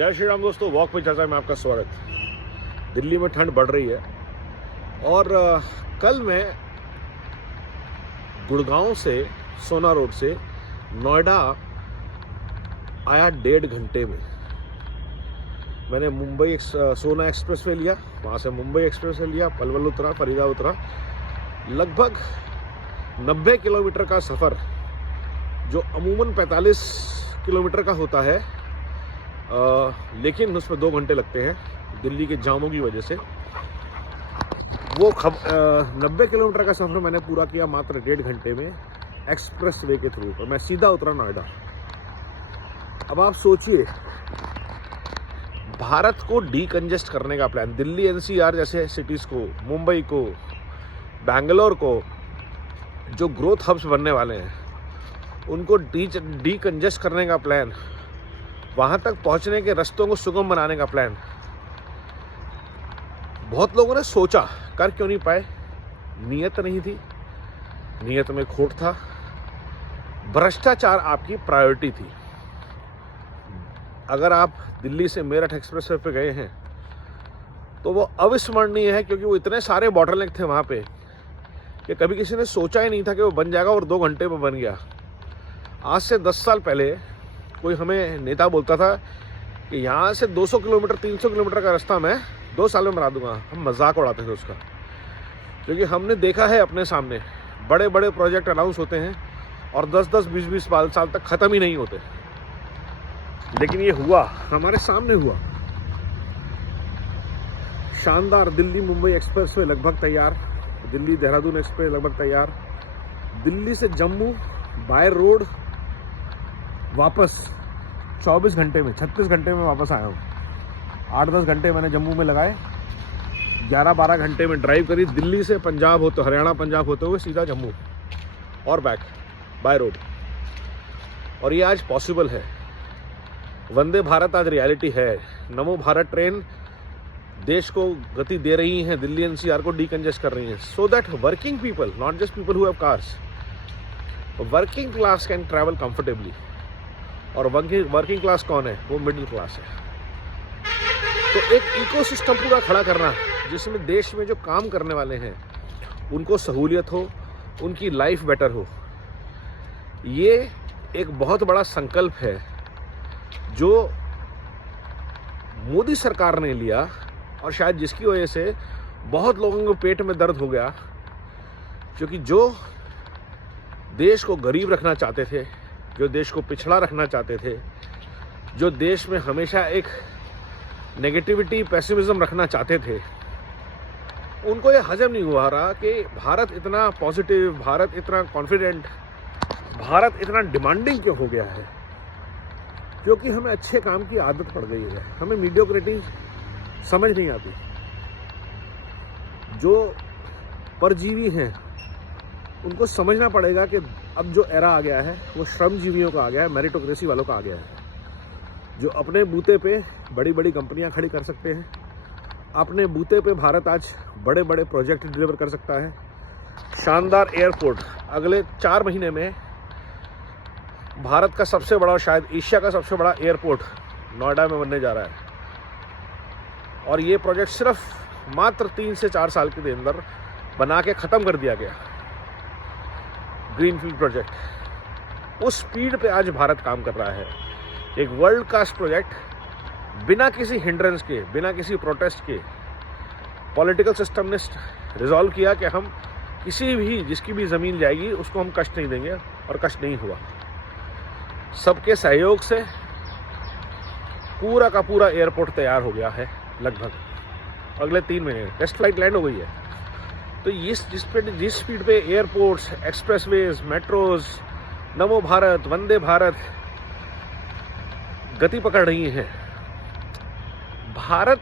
जय श्री राम दोस्तों, वॉक पे चर्चा में आपका स्वागत। दिल्ली में ठंड बढ़ रही है और कल मैं गुड़गांव से सोना रोड से नोएडा आया 1.5 घंटे में। मैंने मुंबई सोना एक्सप्रेस वे लिया, वहाँ से मुंबई एक्सप्रेस वे लिया, पलवल उतरा, फरीदाबाद उतरा। लगभग 90 किलोमीटर का सफ़र जो अमूमन 45 किलोमीटर का होता है, लेकिन उसमें 2 घंटे लगते हैं दिल्ली के जामों की वजह से। वो 90 किलोमीटर का सफ़र मैंने पूरा किया मात्र 1.5 घंटे में एक्सप्रेस वे के थ्रू। और मैं सीधा उतरा नोएडा। अब आप सोचिए, भारत को डीकंजेस्ट करने का प्लान, दिल्ली एनसीआर जैसे सिटीज़ को, मुंबई को, बैंगलोर को, जो ग्रोथ हब्स बनने वाले हैं उनको डीकंजेस्ट करने का प्लान, वहाँ तक पहुँचने के रास्तों को सुगम बनाने का प्लान बहुत लोगों ने सोचा, कर क्यों नहीं पाए? नीयत नहीं थी, नीयत में खोट था, भ्रष्टाचार आपकी प्रायोरिटी थी। अगर आप दिल्ली से मेरठ एक्सप्रेस वे पे गए हैं तो वो अविस्मरणीय है, क्योंकि वो इतने सारे बॉटलनेक थे वहाँ पे कि कभी किसी ने सोचा ही नहीं था कि वो बन जाएगा, और 2 घंटे में बन गया। आज से 10 साल पहले कोई हमें नेता बोलता था कि यहाँ से 200 किलोमीटर 300 किलोमीटर का रास्ता मैं 2 साल में बना दूंगा। हम मजाक उड़ाते थे उसका, क्योंकि हमने देखा है अपने सामने बड़े बड़े प्रोजेक्ट अनाउंस होते हैं और 10-10, 20-20 साल तक ख़त्म ही नहीं होते। लेकिन ये हुआ, हमारे सामने हुआ। शानदार दिल्ली मुंबई एक्सप्रेस वे लगभग तैयार, दिल्ली देहरादून एक्सप्रेस लगभग तैयार, दिल्ली से जम्मू बाय रोड वापस 24 घंटे में, 36 घंटे में वापस आया हूँ। 8-10 घंटे मैंने जम्मू में लगाए, 11-12 घंटे में ड्राइव करी दिल्ली से पंजाब होते, हरियाणा पंजाब होते हुए सीधा जम्मू और बैक बाय रोड। और ये आज पॉसिबल है। वंदे भारत आज रियलिटी है। नमो भारत ट्रेन देश को गति दे रही हैं, दिल्ली एनसीआर को डीकंजेस्ट कर रही हैं, so that working people, not just people who have cars, working class can travel comfortably. और वर्किंग क्लास कौन है? वो मिडिल क्लास है। तो एक इकोसिस्टम पूरा खड़ा करना जिसमें देश में जो काम करने वाले हैं उनको सहूलियत हो, उनकी लाइफ बेटर हो, ये एक बहुत बड़ा संकल्प है जो मोदी सरकार ने लिया, और शायद जिसकी वजह से बहुत लोगों को पेट में दर्द हो गया, क्योंकि जो देश को गरीब रखना चाहते थे, जो देश को पिछड़ा रखना चाहते थे, जो देश में हमेशा एक नेगेटिविटी, पेसिमिज्म रखना चाहते थे, उनको ये हजम नहीं हुआ रहा कि भारत इतना पॉजिटिव, भारत इतना कॉन्फिडेंट, भारत इतना डिमांडिंग क्यों हो गया है। क्योंकि हमें अच्छे काम की आदत पड़ गई है, हमें मीडियोक्रिटी समझ नहीं आती। जो परजीवी हैं उनको समझना पड़ेगा कि अब जो एरा आ गया है वो श्रमजीवियों का आ गया है, मेरिटोक्रेसी वालों का आ गया है, जो अपने बूते पे बड़ी बड़ी कंपनियां खड़ी कर सकते हैं। अपने बूते पे भारत आज बड़े बड़े प्रोजेक्ट डिलीवर कर सकता है। शानदार एयरपोर्ट अगले 4 महीने में भारत का सबसे बड़ा, शायद एशिया का सबसे बड़ा एयरपोर्ट नोएडा में बनने जा रहा है। और ये प्रोजेक्ट सिर्फ मात्र 3 से 4 साल के अंदर बना के ख़त्म कर दिया गया। ग्रीनफील्ड प्रोजेक्ट, उस स्पीड पे आज भारत काम कर रहा है। एक वर्ल्ड क्लास प्रोजेक्ट, बिना किसी हिंड्रेंस के, बिना किसी प्रोटेस्ट के पॉलिटिकल सिस्टम ने रिजॉल्व किया कि हम किसी भी, जिसकी भी ज़मीन जाएगी उसको हम कष्ट नहीं देंगे, और कष्ट नहीं हुआ। सबके सहयोग से पूरा का पूरा एयरपोर्ट तैयार हो गया है लगभग। अगले 3 महीने टेस्ट फ्लाइट लैंड हो गई है। तो जिस स्पीड पे एयरपोर्ट्स, एक्सप्रेसवेज, मेट्रोज, नमो भारत, वंदे भारत गति पकड़ रही हैं, भारत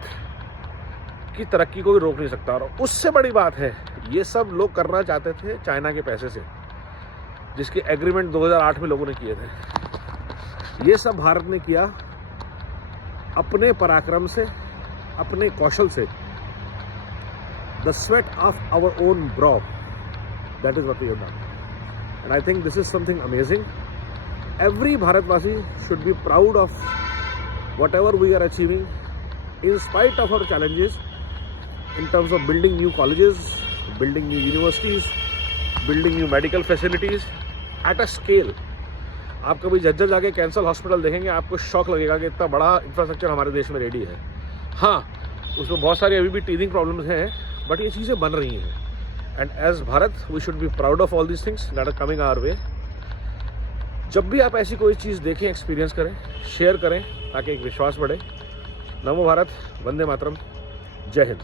की तरक्की को भी रोक नहीं सकता। और उससे बड़ी बात है, ये सब लोग करना चाहते थे चाइना के पैसे से, जिसके एग्रीमेंट 2008 में लोगों ने किए थे। ये सब भारत ने किया अपने पराक्रम से, अपने कौशल से। The sweat of our own brow, that is what we have done, and I think this is something amazing. Every Bharatwasi should be proud of whatever we are achieving, in spite of our challenges, in terms of building new colleges, building new universities, building new medical facilities at a scale. आप कभी झज्जर जाके cancer hospital देखेंगे, आपको shock लगेगा कि इतना बड़ा infrastructure हमारे देश में रेडी है. हाँ, उसमें बहुत सारी अभी भी टीथिंग प्रॉब्लम्स हैं, बट ये चीज़ें बन रही हैं. And as Bharat we should be proud of all these things that are coming our way. जब भी आप ऐसी कोई चीज़ देखें, एक्सपीरियंस करें, शेयर करें, ताकि एक विश्वास बढ़े. नमो भारत, वंदे मातरम, जय हिंद.